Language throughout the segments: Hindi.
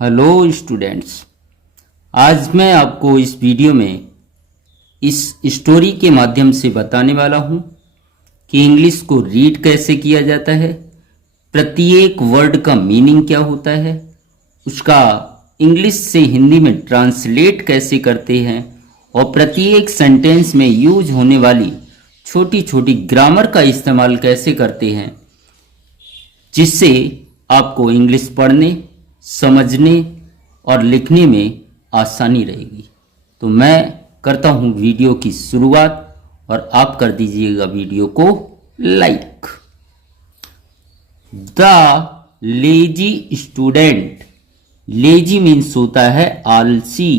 Hello students. आज मैं आपको इस वीडियो में इस स्टोरी के माध्यम से बताने वाला हूँ कि इंग्लिश को रीड कैसे किया जाता है, प्रत्येक वर्ड का मीनिंग क्या होता है, उसका इंग्लिश से हिंदी में ट्रांसलेट कैसे करते हैं और प्रत्येक सेंटेंस में यूज होने वाली छोटी छोटी ग्रामर का इस्तेमाल कैसे करते हैं, जिससे आपको इंग्लिश पढ़ने, समझने और लिखने में आसानी रहेगी। तो मैं करता हूं वीडियो की शुरुआत और आप कर दीजिएगा वीडियो को like. The lazy student. Lazy means होता है आलसी।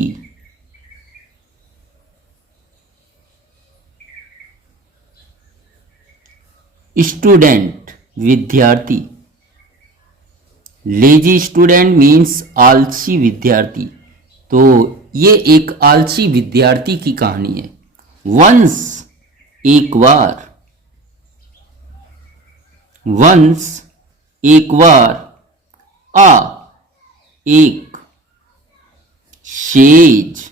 स्टूडेंट विद्यार्थी। लेजी स्टूडेंट मीन्स आलसी विद्यार्थी। तो ये एक आलसी विद्यार्थी की कहानी है। वंस एक बार, वंस एक बार, आ एक, सेज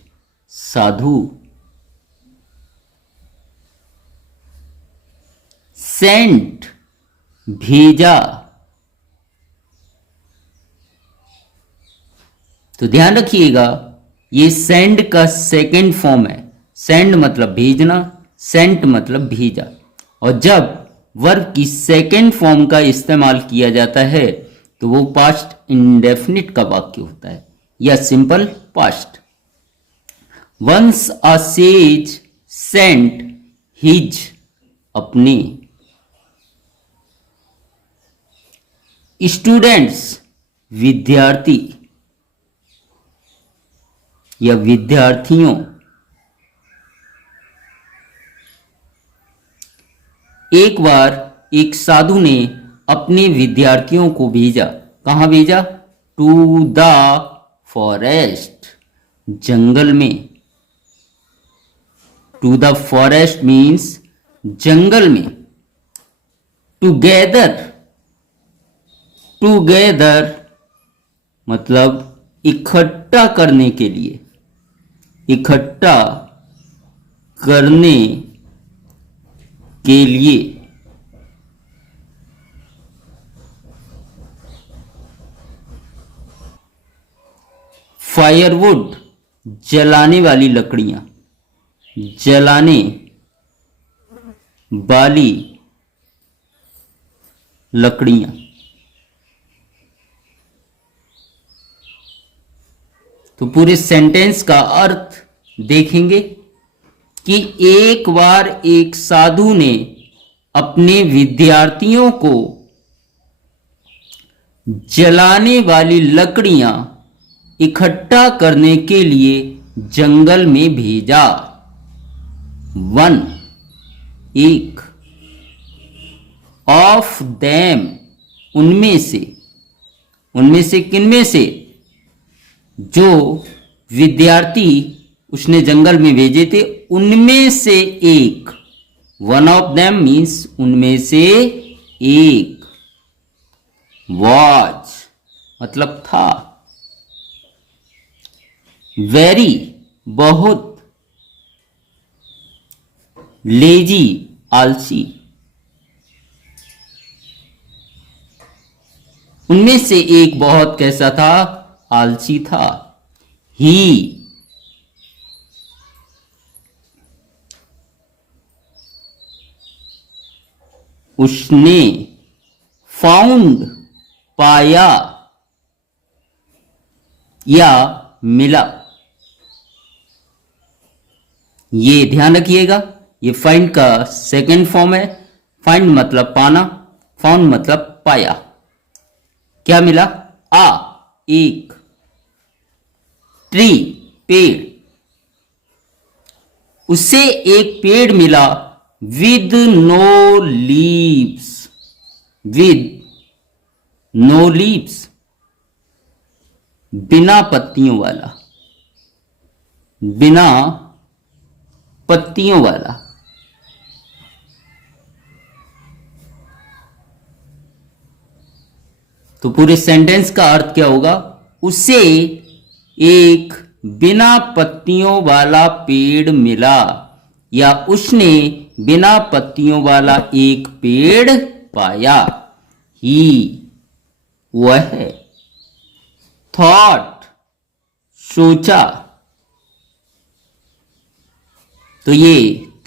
साधु, सेंट भेजा। तो ध्यान रखिएगा, ये सेंड का सेकंड फॉर्म है। सेंड मतलब भेजना, सेंट मतलब भेजा। और जब वर्ब की सेकंड फॉर्म का इस्तेमाल किया जाता है तो वो पास्ट इंडेफिनिट का वाक्य होता है या simple past. Once a sage sent his, अपने। स्टूडेंट्स विद्यार्थी या विद्यार्थियों। एक बार एक साधु ने अपने विद्यार्थियों को भेजा। कहां भेजा? टू द फॉरेस्ट, जंगल में। टू द फॉरेस्ट मीन्स जंगल में। टुगेदर, टुगेदर मतलब इकट्ठा करने के लिए, इकट्ठा करने के लिए। फायरवुड जलाने वाली लकड़ियां, जलाने वाली लकड़ियां। तो पूरे सेंटेंस का अर्थ देखेंगे कि एक बार एक साधु ने अपने विद्यार्थियों को जलाने वाली लकड़ियां इकट्ठा करने के लिए जंगल में भेजा। वन एक, ऑफ देम उनमें से, उनमें से किनमें से? जो विद्यार्थी उसने जंगल में भेजे थे उनमें से एक। वन ऑफ देम मीन्स उनमें से एक। वॉच मतलब था। वेरी बहुत। लेजी आलसी। उनमें से एक बहुत कैसा था? आलसी था। ही उसने। फाउंड पाया या मिला। ये ध्यान रखिएगा, ये फाइंड का सेकंड फॉर्म है। फाइंड मतलब पाना, फाउंड मतलब पाया। क्या मिला? आ एक, ट्री पेड़, उसे एक पेड़ मिला with no leaves, with no leaves बिना पत्तियों वाला, बिना पत्तियों वाला। तो पूरे सेंटेंस का अर्थ क्या होगा? उसे एक बिना पत्तियों वाला पेड़ मिला, या उसने बिना पत्तियों वाला एक पेड़ पाया। ही वह थॉट सोचा, तो ये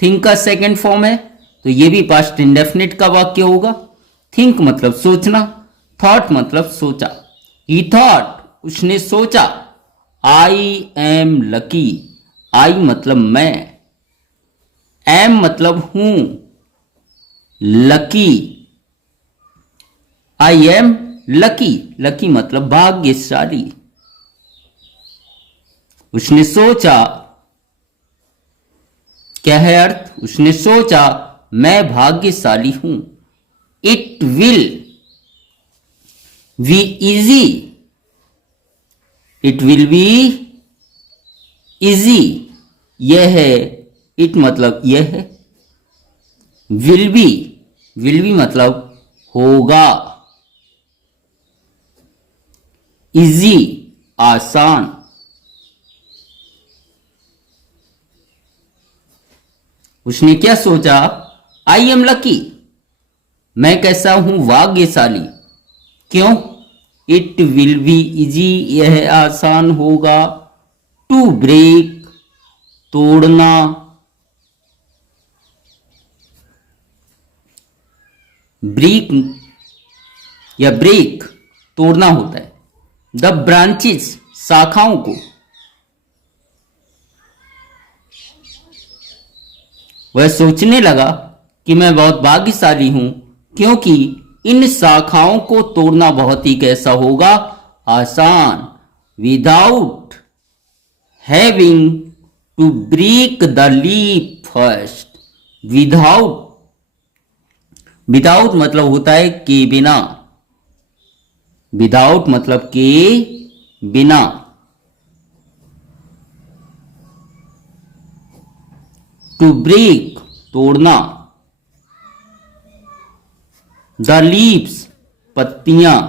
थिंक का सेकंड फॉर्म है, तो ये भी पास्ट इंडेफिनिट का वाक्य होगा। थिंक मतलब सोचना, थॉट मतलब सोचा। ही थॉट उसने सोचा, आई एम लकी, आई मतलब मैं, एम मतलब हूं, lucky I am lucky, lucky मतलब भाग्यशाली। उसने सोचा, क्या है अर्थ? उसने सोचा मैं भाग्यशाली हूं। It will be easy, it will be easy, यह है, इट मतलब यह है, विल बी मतलब होगा, इजी आसान। उसने क्या सोचा? आई एम लकी, मैं कैसा हूं? भाग्यशाली। क्यों? इट विल बी इजी, यह आसान होगा। टू ब्रेक तोड़ना, ब्रेक या ब्रेक तोड़ना होता है। द ब्रांचेस शाखाओं को, वह सोचने लगा कि मैं बहुत भाग्यशाली हूं क्योंकि इन शाखाओं को तोड़ना बहुत ही कैसा होगा? आसान। Without having to break the leaf first. Without, without मतलब होता है के बिना, विदाउट मतलब के बिना। टू ब्रेक तोड़ना, द लीव्स पत्तियां,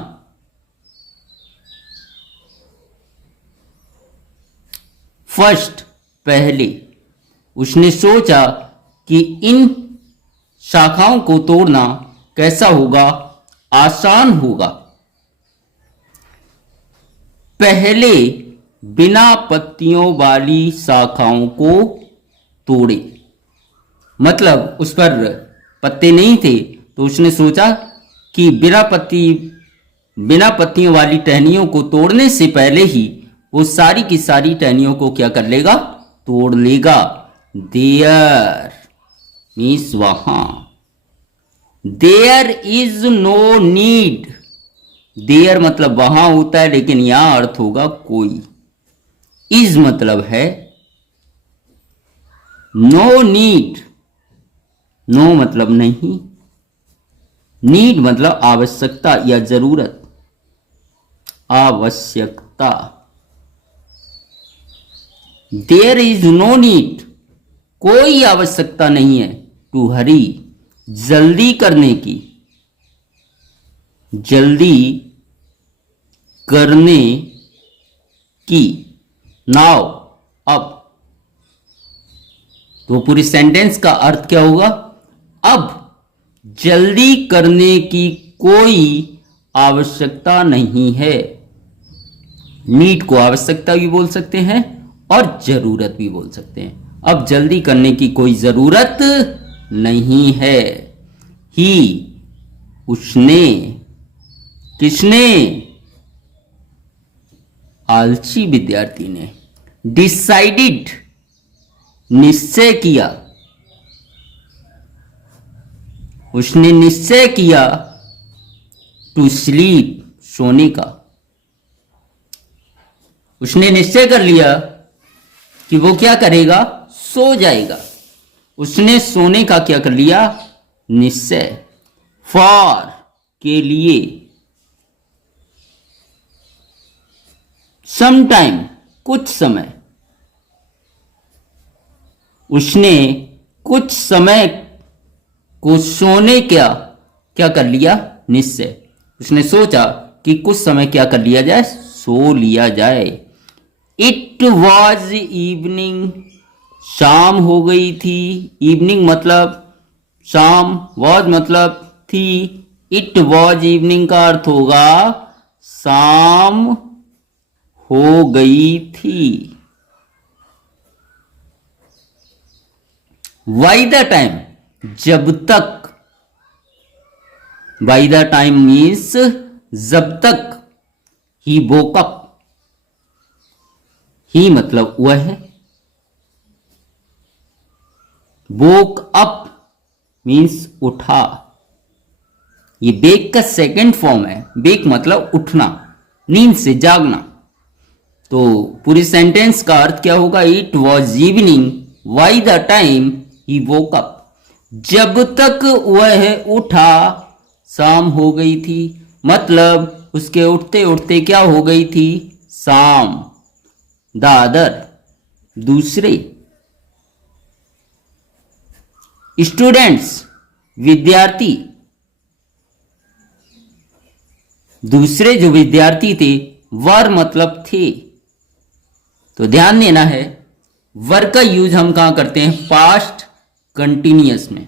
फर्स्ट पहले। उसने सोचा कि इन शाखाओं को तोड़ना कैसा होगा? आसान होगा। पहले बिना पत्तियों वाली शाखाओं को तोड़े, मतलब उस पर पत्ते नहीं थे, तो उसने सोचा कि बिना पत्तियों वाली टहनियों को तोड़ने से पहले ही वो सारी की सारी टहनियों को क्या कर लेगा? तोड़ लेगा। देयर मीन्स वहां। There is no need, there मतलब वहां होता है, लेकिन यहां अर्थ होगा कोई। इज मतलब है नो नीड, नो मतलब नहीं, नीड मतलब आवश्यकता या जरूरत, आवश्यकता। देयर इज नो नीड, कोई आवश्यकता नहीं है। टू हरी, जल्दी करने की, जल्दी करने की। नाउ अब, तो पूरी सेंटेंस का अर्थ क्या होगा? अब जल्दी करने की कोई आवश्यकता नहीं है। नीड को आवश्यकता भी बोल सकते हैं और जरूरत भी बोल सकते हैं। अब जल्दी करने की कोई जरूरत नहीं है। ही, उसने, किसने? आलसी विद्यार्थी ने। डिसाइडेड, निश्चय किया, उसने निश्चय किया। टू स्लीप, सोने का, उसने निश्चय कर लिया कि वो क्या करेगा? सो जाएगा। उसने सोने का क्या कर लिया? निश्चय। फॉर, के लिए। सम टाइम, कुछ समय। उसने कुछ समय को सोने क्या कर लिया? निश्चय। उसने सोचा कि कुछ समय क्या कर लिया जाए? सो लिया जाए। इट वॉज इवनिंग, शाम हो गई थी। इवनिंग मतलब शाम, वॉज मतलब थी, इट वॉज इवनिंग का अर्थ होगा शाम हो गई थी। बाय द टाइम, जब तक। बाय द टाइम मीन्स जब तक। ही वोक अप, ही मतलब वह है। वोक अप मीन्स उठा। ये वेक का सेकंड फॉर्म है। वेक मतलब उठना, नींद से जागना। तो पूरी सेंटेंस का अर्थ क्या होगा? It was evening by the time he woke up, जब तक वह उठा शाम हो गई थी। मतलब उसके उठते उठते क्या हो गई थी? शाम। द अदर, दूसरे। स्टूडेंट्स, विद्यार्थी। दूसरे जो विद्यार्थी थे, वर मतलब थे। तो ध्यान देना है, वर का यूज हम कहां करते हैं? पास्ट कंटिन्यूअस में।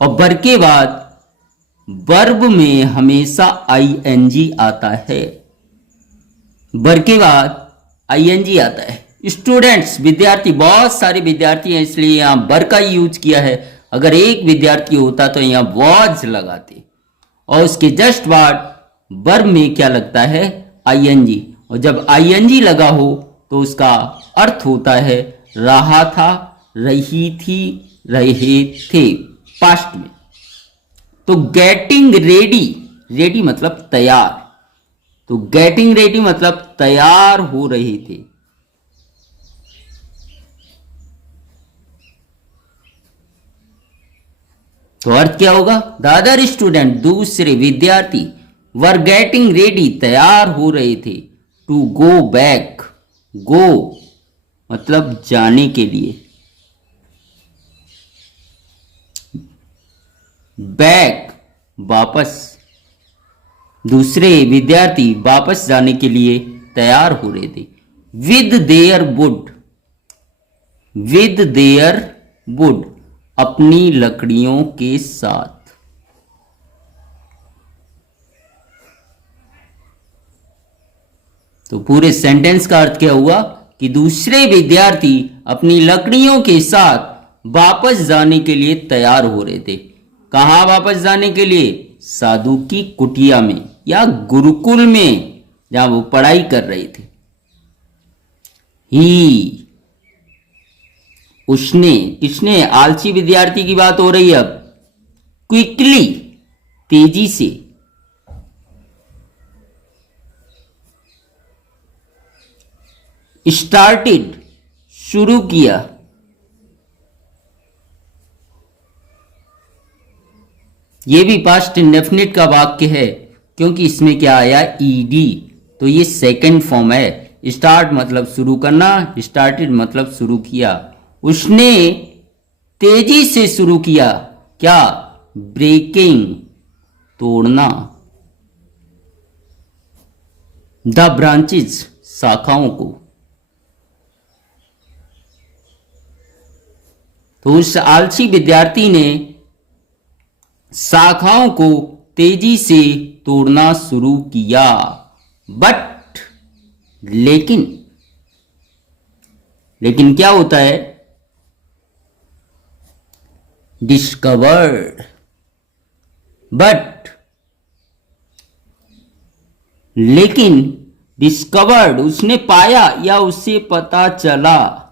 और वर के बाद वर्ब में हमेशा आईएनजी आता है। वर के बाद आईएनजी आता है। स्टूडेंट्स, विद्यार्थी, बहुत सारे विद्यार्थी हैं इसलिए यहां वर का यूज किया है। अगर एक विद्यार्थी होता तो यहां वॉज लगाते। और उसके जस्ट बाद वर्ब में क्या लगता है? आईएनजी। और जब आईएनजी लगा हो तो उसका अर्थ होता है रहा था, रही थी, रहे थे, पास्ट में। तो गेटिंग रेडी, रेडी मतलब तैयार। तो गेटिंग रेडी मतलब तैयार हो रहे थे। तो अर्थ क्या होगा? द अदर स्टूडेंट, दूसरे विद्यार्थी, वर गेटिंग रेडी, तैयार हो रहे थे, टू गो बैक। गो मतलब जाने के लिए, बैक वापस। दूसरे विद्यार्थी वापस जाने के लिए तैयार हो रहे थे। With their would, with their would, अपनी लकड़ियों के साथ। तो पूरे सेंटेंस का अर्थ क्या हुआ कि दूसरे विद्यार्थी अपनी लकड़ियों के साथ वापस जाने के लिए तैयार हो रहे थे। कहां वापस जाने के लिए? साधु की कुटिया में या गुरुकुल में, जहां वो पढ़ाई कर रहे थे। ही, उसने, किसने? आलसी विद्यार्थी की बात हो रही है अब। क्विकली, तेजी से। स्टार्टेड, शुरू किया। यह भी पास्ट इंडेफिनिट का वाक्य है क्योंकि इसमें क्या आया? ईडी। तो ये सेकंड फॉर्म है। स्टार्ट मतलब शुरू करना, स्टार्टेड मतलब शुरू किया। उसने तेजी से शुरू किया क्या? ब्रेकिंग, तोड़ना। द ब्रांचेस, शाखाओं को। तो उस आलसी विद्यार्थी ने शाखाओं को तेजी से तोड़ना शुरू किया। बट, लेकिन, लेकिन क्या होता है? डिस्कवर्ड। बट, लेकिन डिस्कवर्ड, उसने पाया या उसे पता चला।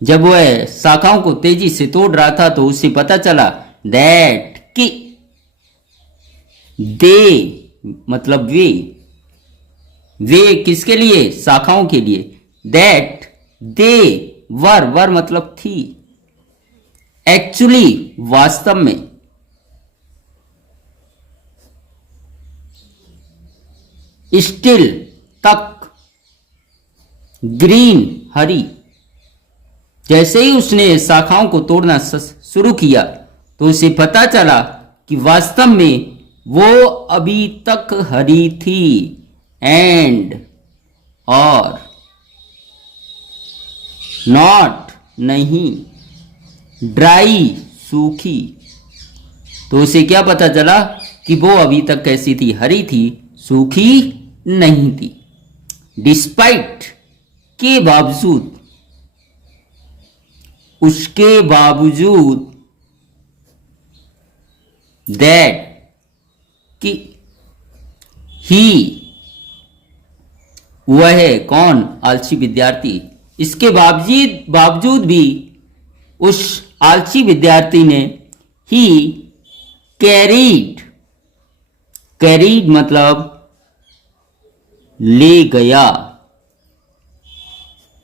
जब वह शाखाओं को तेजी से तोड़ रहा था तो उसे पता चला दैट, कि दे मतलब वे किसके लिए? शाखाओं के लिए। दैट दे वर मतलब थी। एक्चुअली, वास्तव में। स्टिल, तक। ग्रीन, हरी। जैसे ही उसने शाखाओं को तोड़ना शुरू किया तो उसे पता चला कि वास्तव में वो अभी तक हरी थी एंड और नॉट नहीं ड्राई सूखी। तो उसे क्या पता चला कि वो अभी तक कैसी थी, हरी थी, सूखी नहीं थी। डिस्पाइट के बावजूद, उसके बावजूद, दैट कि ही, वह है कौन, आलसी विद्यार्थी, इसके बावजूद भी उस आलसी विद्यार्थी ने ही कैरीड मतलब ले गया।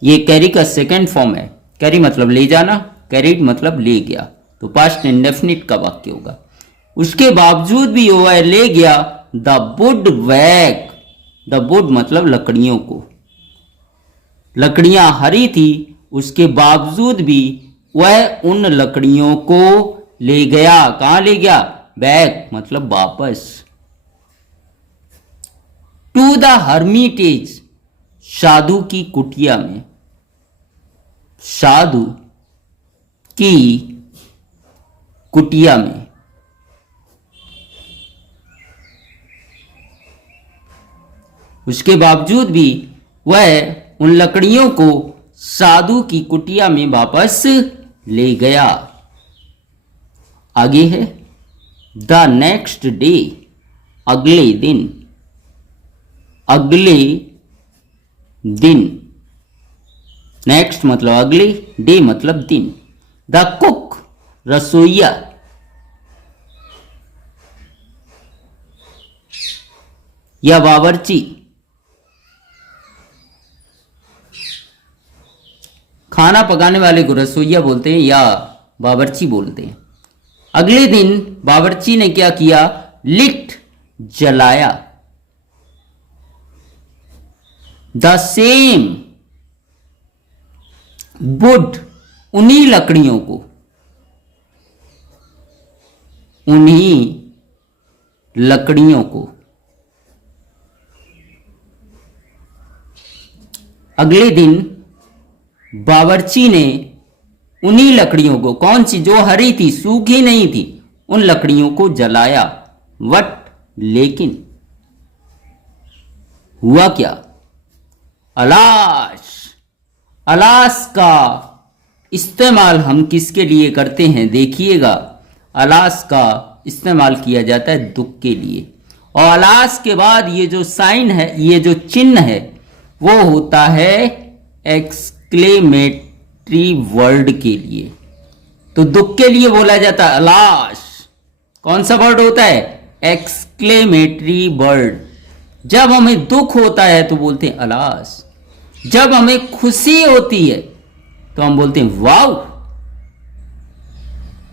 ये कैरी का सेकंड फॉर्म है। कैरी मतलब ले जाना, कैरीड मतलब ले गया, तो पास्ट इंडेफिनिट का वाक्य होगा। उसके बावजूद भी वह ले गया द वुड वैग। द वुड मतलब लकड़ियों को। लकड़ियां हरी थी, उसके बावजूद भी वह उन लकड़ियों को ले गया। कहां ले गया? बैक मतलब वापस। टू द हर्मिटेज, साधु की कुटिया में। साधु की कुटिया में। उसके बावजूद भी वह उन लकड़ियों को साधु की कुटिया में वापस ले गया। आगे है द नेक्स्ट डे, अगले दिन। अगले दिन, नेक्स्ट मतलब अगले, डे मतलब दिन। द कुक, रसोईया। या बावर्ची, खाना पकाने वाले को रसोईया बोलते हैं या बावर्ची बोलते हैं। अगले दिन बावर्ची ने क्या किया? लिट, जलाया। द सेम वुड, उन्हीं लकड़ियों को, उन्हीं लकड़ियों को। अगले दिन बावर्ची ने उन्हीं लकड़ियों को, कौन सी? जो हरी थी, सूखी नहीं थी, उन लकड़ियों को जलाया। वट, लेकिन हुआ क्या? अलाश, अलाश का इस्तेमाल हम किसके लिए करते हैं? देखिएगा, अलाश का इस्तेमाल किया जाता है दुख के लिए। और अलाश के बाद ये जो साइन है, ये जो चिन्ह है, वो होता है एक्सक्लेमेटरी वर्ड के लिए। तो दुख के लिए बोला जाता है अलाश। कौन सा वर्ड होता है? Exclamatory word. जब हमें दुख होता है तो बोलते हैं अलाश। जब हमें खुशी होती है तो हम बोलते हैं वाव,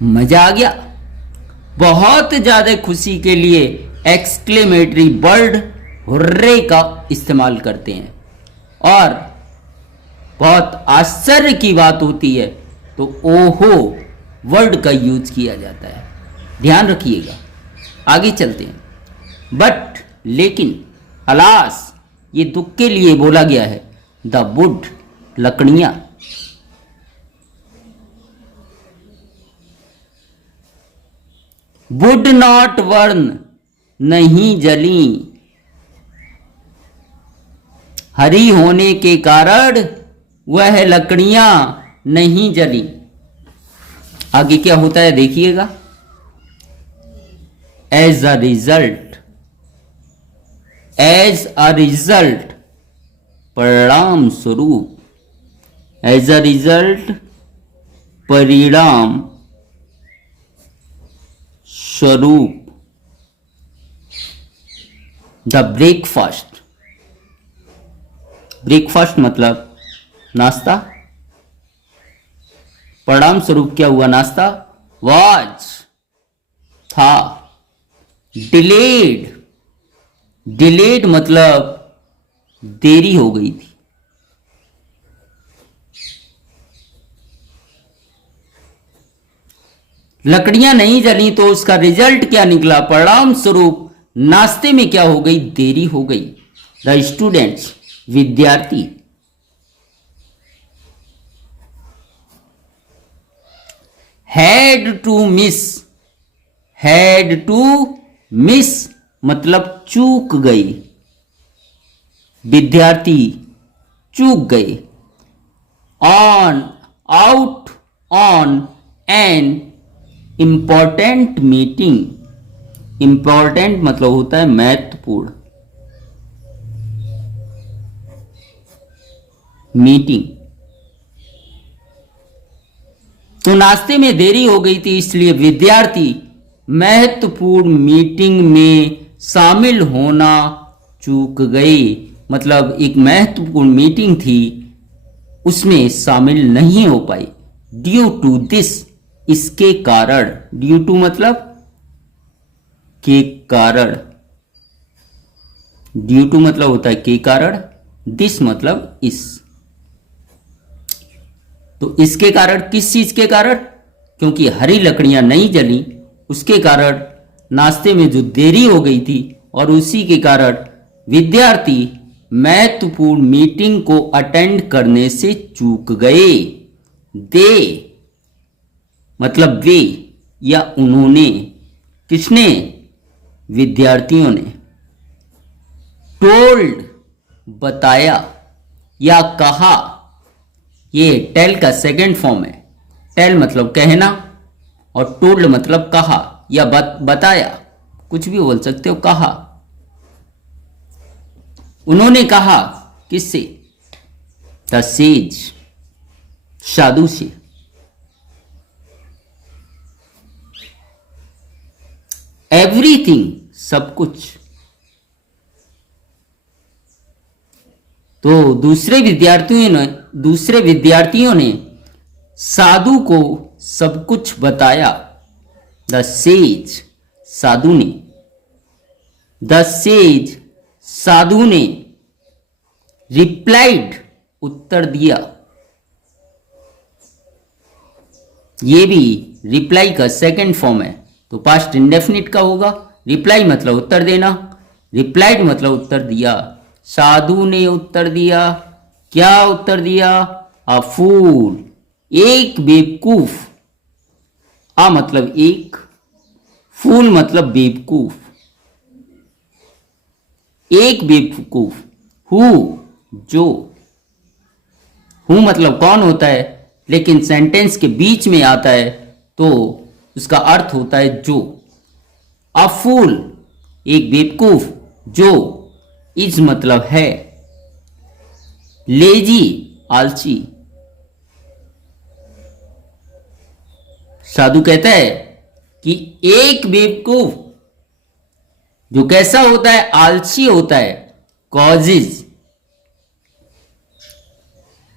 मजा आ गया। बहुत ज्यादा खुशी के लिए एक्सक्लेमेटरी वर्ड हुर्रे का इस्तेमाल करते हैं। और बहुत आश्चर्य की बात होती है तो ओहो वर्ड का यूज किया जाता है। ध्यान रखिएगा। आगे चलते हैं। बट, लेकिन, अलास, ये दुख के लिए बोला गया है। द वुड, लकड़ियां। वुड नॉट बर्न, नहीं जली। हरी होने के कारण वह लकड़ियां नहीं जली। आगे क्या होता है देखिएगा। As a result, as a result, परिणाम स्वरूप। एज अ रिजल्ट, परिणाम स्वरूप। द ब्रेकफास्ट, ब्रेकफास्ट मतलब नाश्ता। परिणाम स्वरूप क्या हुआ? नाश्ता। वाज, था। डिलेड, डिलेड मतलब देरी हो गई थी। लकड़ियां नहीं जली तो उसका रिजल्ट क्या निकला, परिणाम स्वरूप नाश्ते में क्या हो गई, देरी हो गई। द स्टूडेंट्स, विद्यार्थी, हैड टू मिस मतलब चूक गई, विद्यार्थी चूक गए। Out on an important meeting, important मतलब होता है महत्वपूर्ण, मीटिंग। तो नाश्ते में देरी हो गई थी, इसलिए विद्यार्थी महत्वपूर्ण मीटिंग में शामिल होना चूक गए। मतलब एक महत्वपूर्ण मीटिंग थी, उसमें शामिल नहीं हो पाई। ड्यू टू दिस, इसके कारण, ड्यू टू मतलब के कारण, ड्यू टू मतलब होता है के कारण, दिस मतलब इस। तो इसके कारण, किस चीज के कारण, क्योंकि हरी लकड़ियां नहीं जली, उसके कारण नाश्ते में जो देरी हो गई थी, और उसी के कारण विद्यार्थी महत्वपूर्ण मीटिंग को अटेंड करने से चूक गए। दे मतलब वे या उन्होंने, किसने, विद्यार्थियों ने। टोल्ड बताया या कहा, ये टेल का सेकंड फॉर्म है। टेल मतलब कहना और टोल्ड मतलब कहा या बताया, कुछ भी बोल सकते हो, कहा। उन्होंने कहा किससे, द सेज, साधु से। एवरीथिंग सब कुछ। तो दूसरे विद्यार्थियों ने साधु को सब कुछ बताया। द सेज, साधु ने, द सेज साधु ने रिप्लाइड उत्तर दिया। ये भी रिप्लाई का सेकंड फॉर्म है, तो पास्ट इंडेफिनिट का होगा। रिप्लाई मतलब उत्तर देना, रिप्लाइड मतलब उत्तर दिया। साधु ने उत्तर दिया, क्या उत्तर दिया, अ फूल, एक बेवकूफ। आ मतलब एक, फूल मतलब बेवकूफ, एक बेवकूफ। हु जो, हु मतलब कौन होता है, लेकिन सेंटेंस के बीच में आता है तो उसका अर्थ होता है जो। अ फूल एक बेवकूफ, जो इज मतलब है। लेजी आलसी, साधु कहता है कि एक बेवकूफ जो कैसा होता है, आलसी होता है। कॉजेज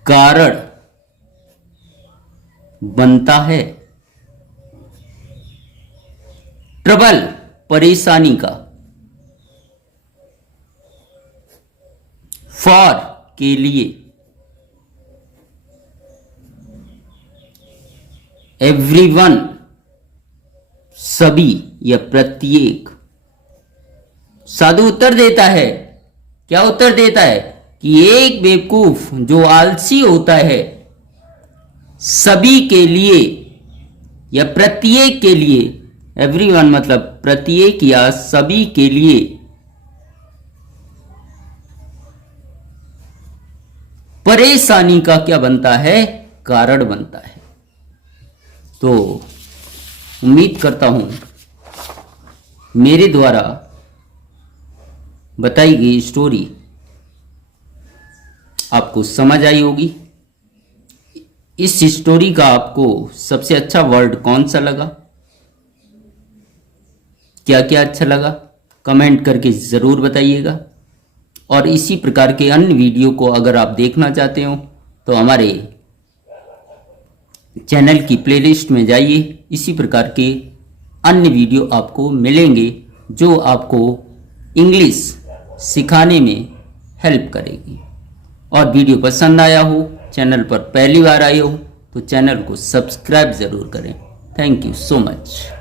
कारण बनता है। ट्रबल परेशानी का। फॉर के लिए। एवरीवन सभी या प्रत्येक। साधु उत्तर देता है, क्या उत्तर देता है कि एक बेवकूफ जो आलसी होता है सभी के लिए या प्रत्येक के लिए। एवरीवन मतलब प्रत्येक या सभी के लिए। परेशानी का क्या बनता है, कारण बनता है। तो उम्मीद करता हूं मेरे द्वारा बताई गई स्टोरी आपको समझ आई होगी। इस स्टोरी का आपको सबसे अच्छा वर्ड कौन सा लगा, क्या क्या अच्छा लगा, कमेंट करके ज़रूर बताइएगा। और इसी प्रकार के अन्य वीडियो को अगर आप देखना चाहते हो तो हमारे चैनल की प्लेलिस्ट में जाइए। इसी प्रकार के अन्य वीडियो आपको मिलेंगे जो आपको इंग्लिश सिखाने में हेल्प करेगी। और वीडियो पसंद आया हो, चैनल पर पहली बार आए हो तो चैनल को सब्सक्राइब ज़रूर करें। Thank you so much.